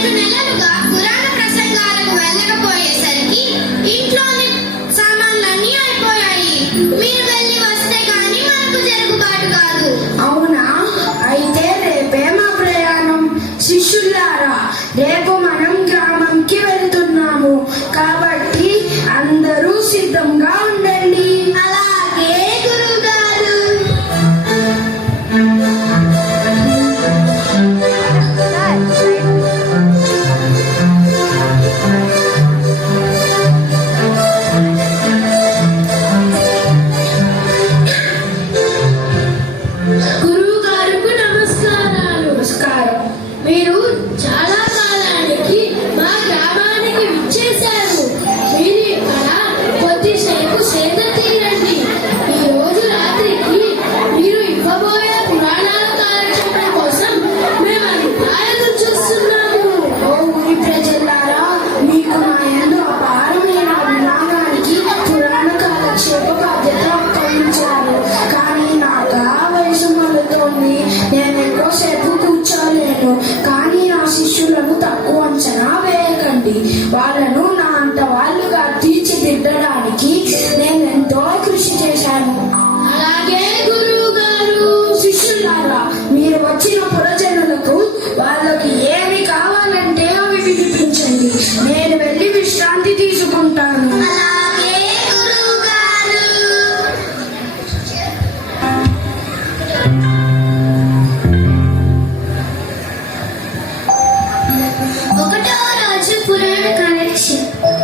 2 నెలలుగా పురాణ ప్రసంగాలకు వెళ్ళకపోయేసరికి ఇంట్లోని సామాన్లన్నీ అయిపోయాయి. మీరు వెళ్ళి వస్తే కానీ మనకు జరుగుబాటు కాదు. అవునా? అయితే రేపే మా ప్రయాణం. శిష్యులారా, రేపు మనం గ్రామంకి వెళ్తున్నాము కాబట్టి అందరూ సిద్ధంగా ఉండండి. అలాగే గురువుగారు. గురువు గారికి నమస్కారాలు. నమస్కారం. మీరు చాలా కాలానికి మా గ్రామానికి విచ్చేశారు. మీరు ఇక్కడ కొద్దిసేపు సేద తీరండి. ఈ రోజు రాత్రికి మీరు ఇవ్వబోయే పురాణాల కాలక్షేపం కోసం మేమంతా ఎదురు చూస్తున్నాము. ఓ ఊరి ప్రజలారా, మీకు మా యందు అపారమైన అభిమానానికి పురాణ కాలక్షేప బాధ్యత అప్పగించారు. కానీ నాకు వయసు మొదలుతోంది. నేను ఎక్కువసేపు కూర్చోలేను. కానీ నా శిష్యులను తక్కువ అంచనా వేయకండి. వాళ్ళను నా అంత వాళ్ళుగా తీర్చిదిద్దడానికి నేను ఎంతో కృషి చేశాను. అలాగే గురువు గారు. శిష్యులారా, మీరు వచ్చిన పురజనులకు వాళ్ళకి ఏమి కావాలంటే అవి వినిపించండి. నేను వెళ్ళి విశ్రాంతి తీసుకుంటాను. అలాగే గురువుగారు. ఒకటో రోజు పురాణ కాలక్షేపం.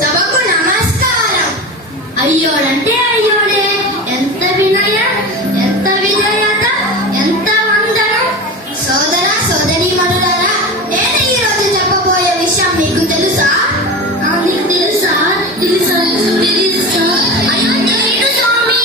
సభకు నమస్కారం. అయ్యోడంటే అయ్యోడే, ఎంత వినయం, ఎంత విధేయత, ఎంత వందనం. సోదర సోదరీమణులారా, నేను ఈ రోజు చెప్పబోయే విషయం మీకు తెలుసా? నీకు తెలుసా? తెలుసా? అయ్యో తెలీదు స్వామి.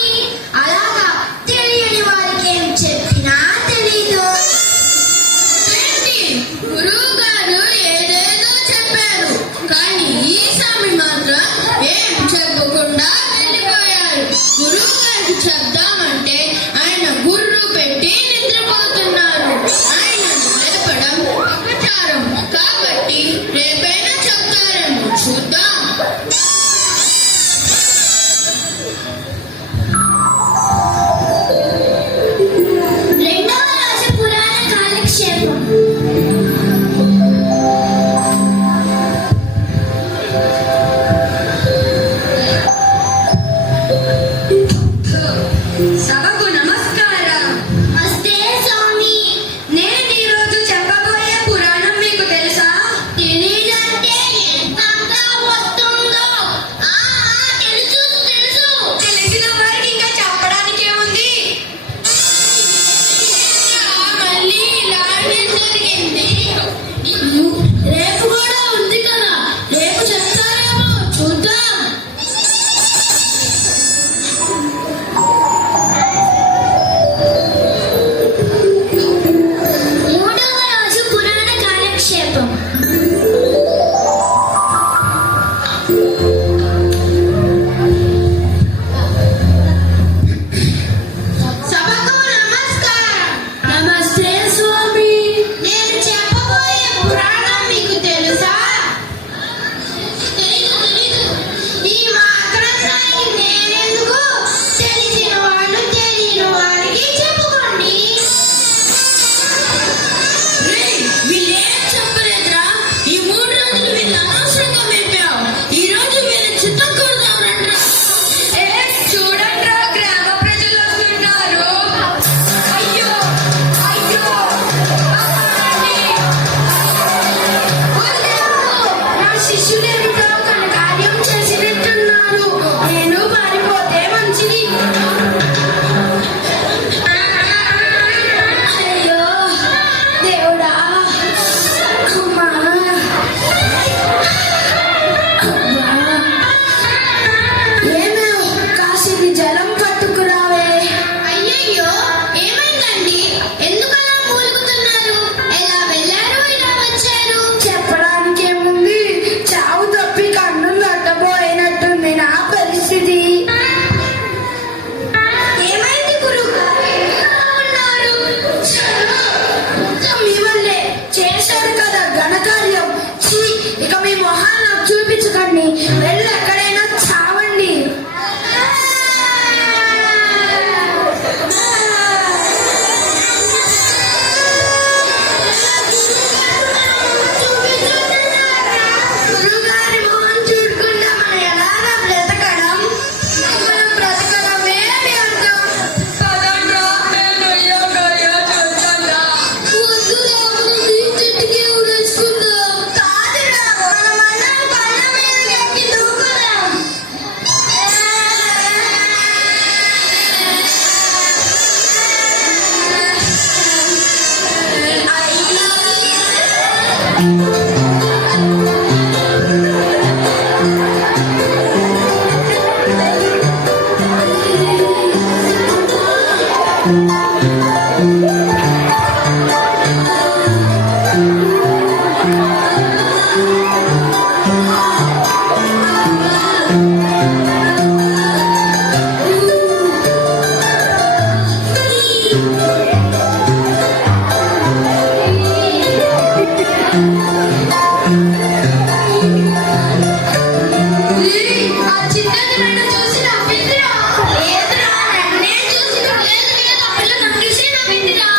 ఆ చిన్నది నన్ను చూసి నవ్విందిరా. లేదురా, నన్నే చూసి నవ్వింది. ఆ పిల్ల నన్ను చూసి నవ్విందిరా.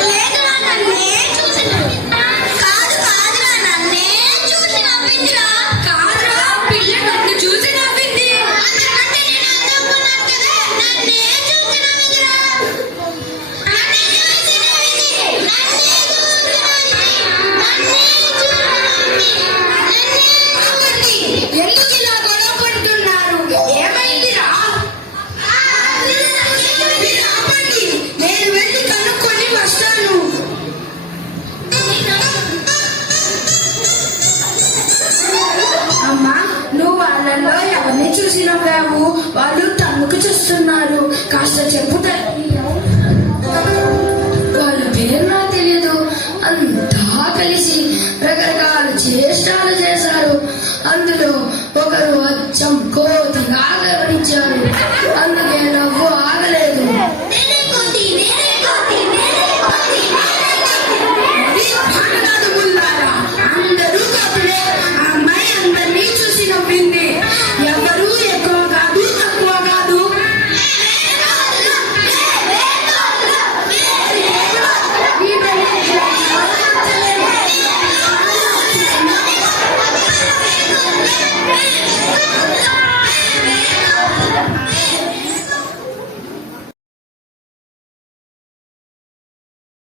లేదురా, నన్నే చూసి నవ్విందిరా. కాదురా, నన్నే చూసి నవ్విందిరా. కాదురా, పిల్ల నన్ను చూసి నవ్వింది. అంతకంటే నేను అందంగా ఉన్నాను కదా, నన్నే చూసి నవ్విందిరా. నన్నే చూసి నవ్వింది. నన్నే చూసి నవ్వింది. ఎందుకు ఇలా గొడవ పడుతున్నారు? ఏమైందిరా? మీరు ఆపండి, నేను వెళ్ళి కనుక్కొని వస్తాను. అమ్మా, నువ్వు వాళ్ళల్లో ఎవరిని చూసి నవ్వావు? వాళ్ళు తన్నుకు చూస్తున్నారు. కాస్త చెప్పు తల్లి.